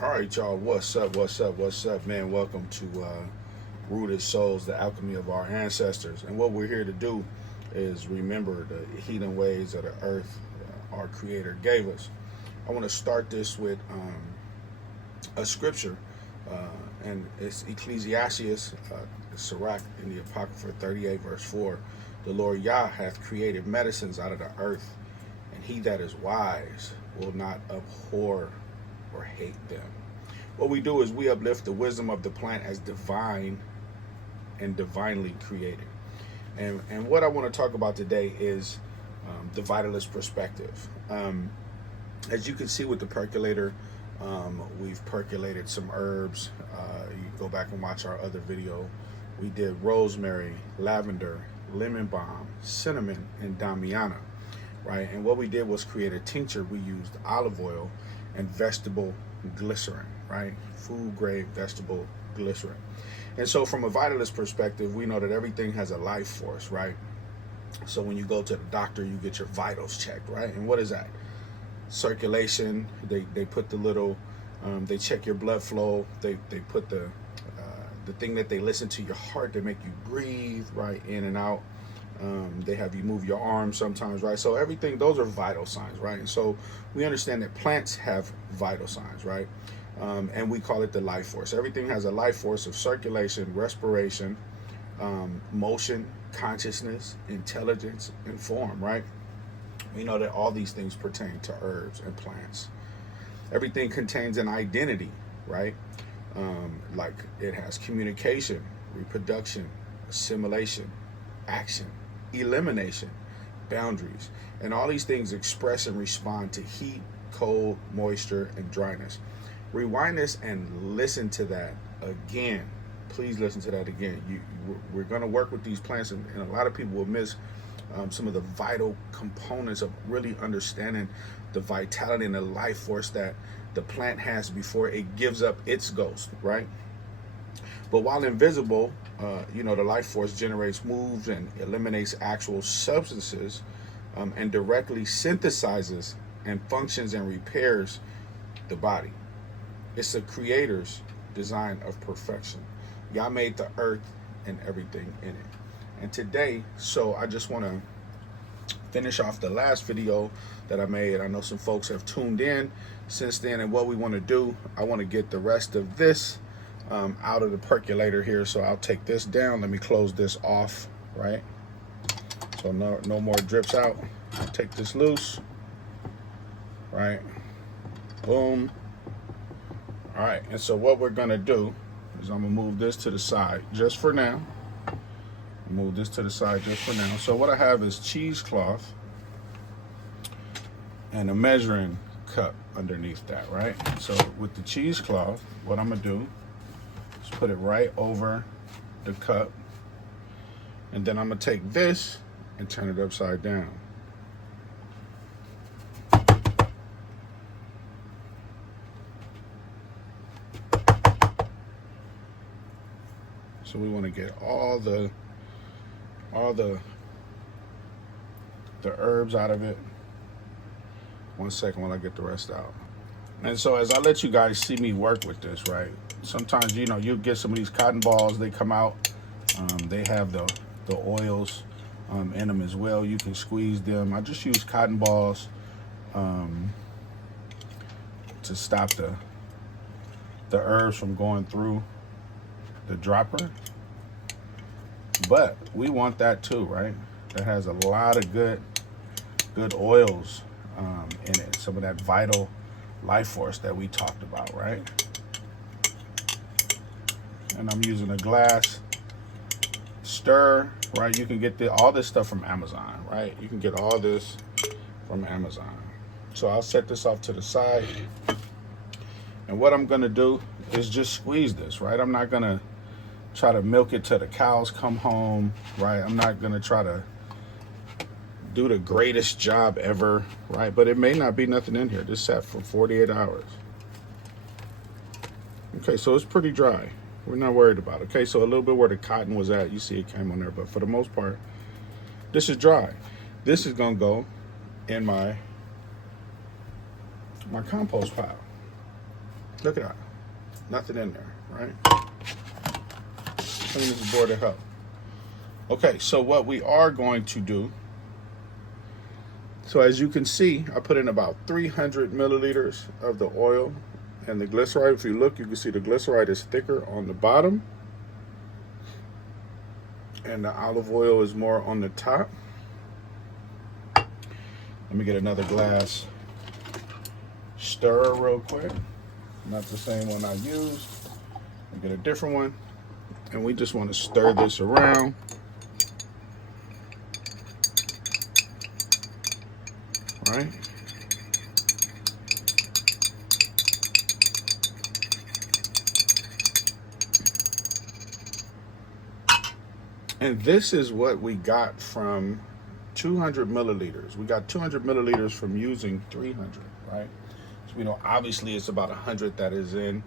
All right, y'all. What's up? What's up? What's up, man? Welcome to Rooted Souls, the alchemy of our ancestors. And what we're here to do is remember the healing ways of the earth our Creator gave us. I want to start this with a scripture, and it's Ecclesiastes, Sirach in the Apocrypha 38, verse 4. The Lord Yah hath created medicines out of the earth, and he that is wise will not abhor or hate them. What we do is we uplift the wisdom of the plant as divine and divinely created. And what I want to talk about today is the vitalist perspective. As you can see with the percolator, we've percolated some herbs. You can go back and watch our other video. We did rosemary, lavender, lemon balm, cinnamon, and Damiana, right? And what we did was create a tincture. We used olive oil and vegetable glycerin, right? Food grade vegetable glycerin. And so from a vitalist perspective, we know that everything has a life force, right? So when you go to the doctor, you get your vitals checked, right? And what is that? Circulation. They put the little, they check your blood flow. They put the thing that they listen to your heart to make you breathe, right, in and out. They have you move your arms sometimes, right? So everything, those are vital signs, right? And so we understand that plants have vital signs, right? And we call it the life force. Everything has a life force of circulation, respiration, motion, consciousness, intelligence, and form, right? We know that all these things pertain to herbs and plants. Everything contains an identity, right? Like it has communication, reproduction, assimilation, action, elimination, boundaries, and all these things express and respond to heat, cold, moisture, and dryness. Rewind this and listen to that again. Please listen to that again. We're going to work with these plants, and a lot of people will miss some of the vital components of really understanding the vitality and the life force that the plant has before it gives up its ghost, right? But while invisible, the life force generates, moves, and eliminates actual substances, and directly synthesizes and functions and repairs the body. It's a creator's design of perfection. Yah made the earth and everything in it. And today, so I just want to finish off the last video that I made. I know some folks have tuned in since then, and what we want to do, I want to get the rest of this out of the percolator here. So I'll take this down. Let me close this off, right? So no more drips out. I'll take this loose, right? Boom. All right, and so what we're gonna do is I'm gonna move this to the side just for now. Move this to the side just for now. So what I have is cheesecloth and a measuring cup underneath that, right? So with the cheesecloth, what I'm gonna do is put it right over the cup, and then I'm gonna take this and turn it upside down. So we want to get all the herbs out of it. 1 second while I get the rest out. And so as I let you guys see me work with this, right? Sometimes, you'll get some of these cotton balls, they come out. They have the oils in them as well. You can squeeze them. I just use cotton balls to stop the herbs from going through the dropper. But we want that too, right? That has a lot of good oils in it. Some of that vital life force that we talked about, right? And I'm using a glass stir, right? You can get all this stuff from Amazon, right? You can get all this from Amazon. So I'll set this off to the side. And what I'm gonna do is just squeeze this, right? I'm not gonna try to milk it till the cows come home, right? I'm not gonna try to do the greatest job ever, right? But it may not be nothing in here. This sat for 48 hours. Okay, so it's pretty dry. We're not worried about it. Okay, so a little bit where the cotton was at, you see it came on there, but for the most part, this is dry. This is gonna go in my compost pile. Look at that. Nothing in there, right? Clean this board to help. Okay, so what we are going to do, so as you can see, I put in about 300 milliliters of the oil and the glyceride. If you look, you can see the glyceride is thicker on the bottom and the olive oil is more on the top. Let me get another glass. Stir real quick. Not the same one I used. Let me get a different one. And we just want to stir this around. Right? And this is what we got from 200 milliliters. We got 200 milliliters from using 300, right? So we know obviously it's about 100 that is in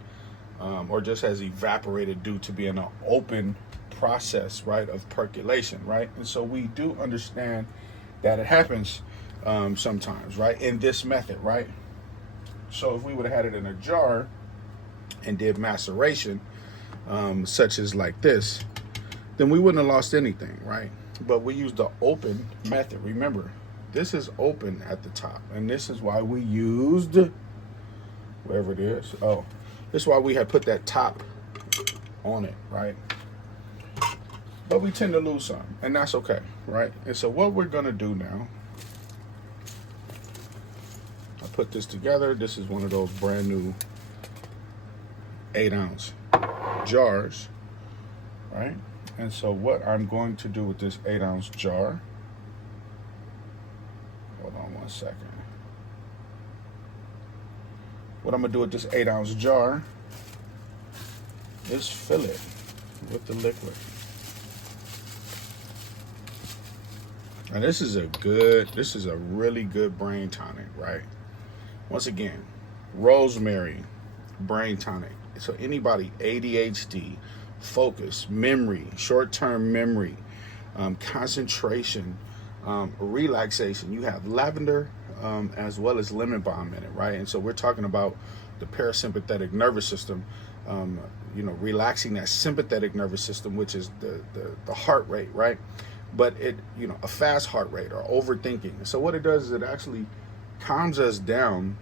or just has evaporated due to being an open process, right, of percolation, right? And so we do understand that it happens sometimes, right, in this method, right? So if we would have had it in a jar and did maceration, such as like this, then we wouldn't have lost anything, right? But we used the open method. Remember, this is open at the top, and this is why we used, wherever it is, oh, this is why we had put that top on it, right? But we tend to lose some, and that's okay, right? And so what we're gonna do now, I put this together. This is one of those brand new 8-ounce jars, right? And so what I'm going to do with this 8-ounce jar, hold on one second. What I'm gonna do with this 8-ounce jar is fill it with the liquid. And this is a really good brain tonic, right? Once again, rosemary, brain tonic. So anybody, ADHD, focus, memory, short-term memory, concentration, relaxation. You have lavender as well as lemon balm in it, right? And so we're talking about the parasympathetic nervous system, relaxing that sympathetic nervous system, which is the heart rate, right? But a fast heart rate or overthinking. So what it does is it actually calms us down,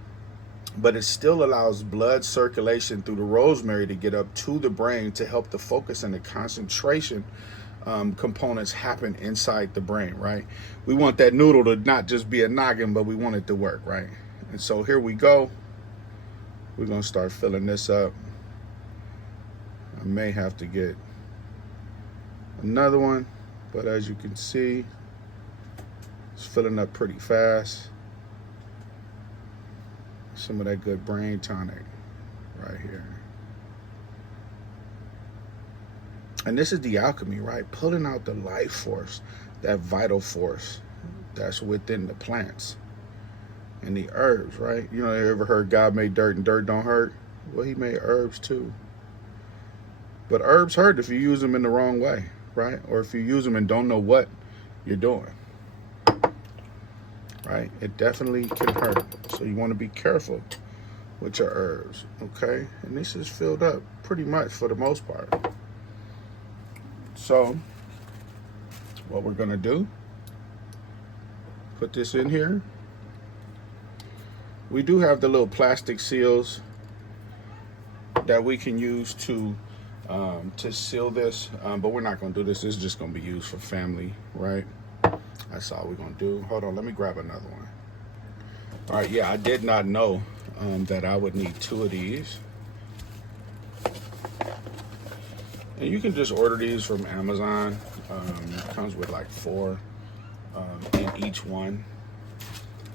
but it still allows blood circulation through the rosemary to get up to the brain to help the focus and the concentration components happen inside the brain, right? We want that noodle to not just be a noggin, but we want it to work, right? And so here we go. We're gonna start filling this up. I may have to get another one, but as you can see, it's filling up pretty fast. Some of that good brain tonic right here. And this is the alchemy, right? Pulling out the life force, that vital force that's within the plants and the herbs, right? You ever heard God made dirt and dirt don't hurt? Well, he made herbs too. But herbs hurt if you use them in the wrong way, right? Or if you use them and don't know what you're doing, right? It definitely can hurt. So you want to be careful with your herbs, okay? And this is filled up pretty much for the most part. So what we're gonna do, put this in here. We do have the little plastic seals that we can use to seal this, but we're not gonna do this. This is just gonna be used for family, right? That's all we're gonna do. Hold on, let me grab another one. All right, yeah, I did not know that I would need 2 of these. And you can just order these from Amazon. It comes with like 4 in each one.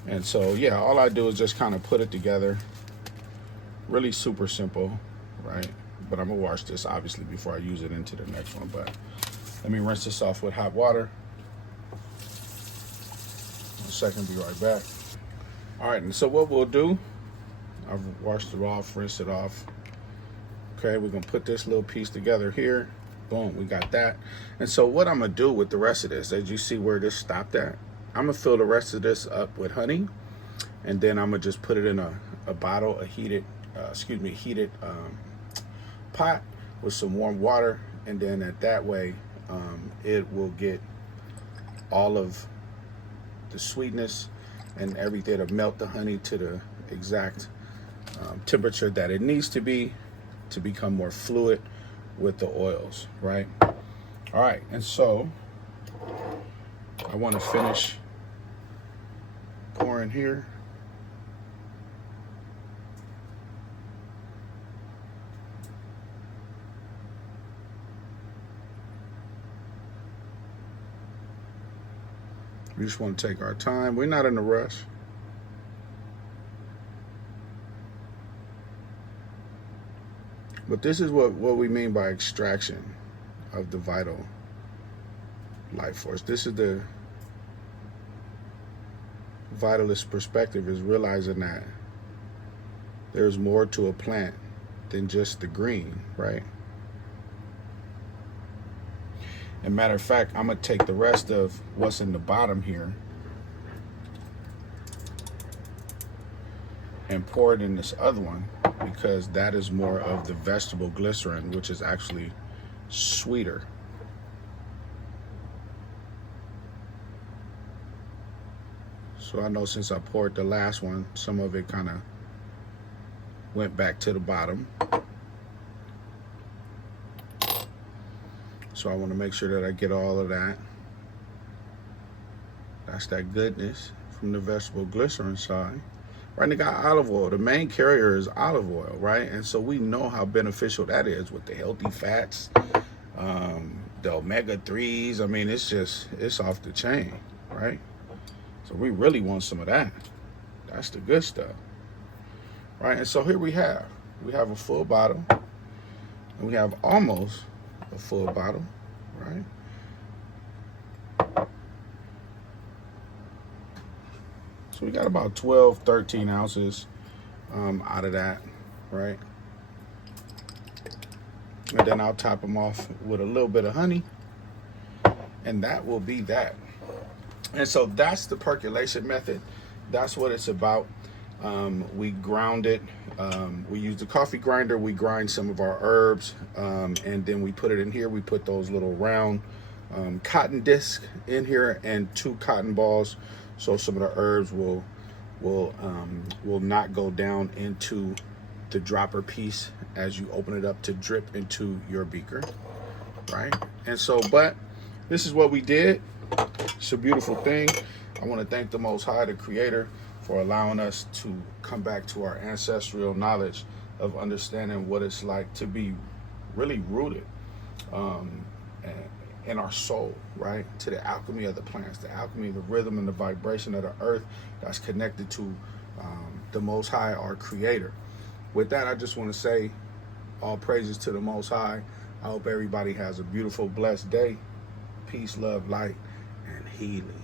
And so, yeah, all I do is just kind of put it together. Really super simple, right? But I'm gonna wash this obviously before I use it into the next one. But let me rinse this off with hot water. 1 second, be right back. All right, and so what we'll do, I've washed it off, rinsed it off. Okay, we're gonna put this little piece together here. Boom, we got that. And so what I'm gonna do with the rest of this, as you see where this stopped at, I'm gonna fill the rest of this up with honey, and then I'm gonna just put it in a bottle, a heated heated pot with some warm water, and then that way it will get all of the sweetness and everything to melt the honey to the exact temperature that it needs to be to become more fluid with the oils, right? All right, and so I want to finish pouring here. We just want to take our time. We're not in a rush. But this is what we mean by extraction of the vital life force. This is the vitalist perspective, is realizing that there's more to a plant than just the green, right? And matter of fact, I'm going to take the rest of what's in the bottom here and pour it in this other one, because that is more of the vegetable glycerin, which is actually sweeter. So I know since I poured the last one, some of it kind of went back to the bottom. So I want to make sure that I get all of that. That's that goodness from the vegetable glycerin side. Right, they got olive oil. The main carrier is olive oil, right? And so we know how beneficial that is with the healthy fats, the omega-3s. I mean, it's off the chain, right? So we really want some of that. That's the good stuff, right? And so here we have a full bottle, and we have almost a full bottle, right? So we got about 12, 13 ounces out of that, right? And then I'll top them off with a little bit of honey, and that will be that. And so that's the percolation method. That's what it's about. We ground it. We use the coffee grinder. We grind some of our herbs, and then we put it in here. We put those little round cotton discs in here and 2 cotton balls, so some of the herbs will not go down into the dropper piece as you open it up to drip into your beaker, right? And so, but this is what we did. It's a beautiful thing. I want to thank the Most High, the Creator, for allowing us to come back to our ancestral knowledge of understanding what it's like to be really rooted in our soul, right? To the alchemy of the plants, the alchemy of the rhythm and the vibration of the earth that's connected to the Most High, our Creator. With that, I just want to say all praises to the Most High. I hope everybody has a beautiful, blessed day. Peace, love, light, and healing.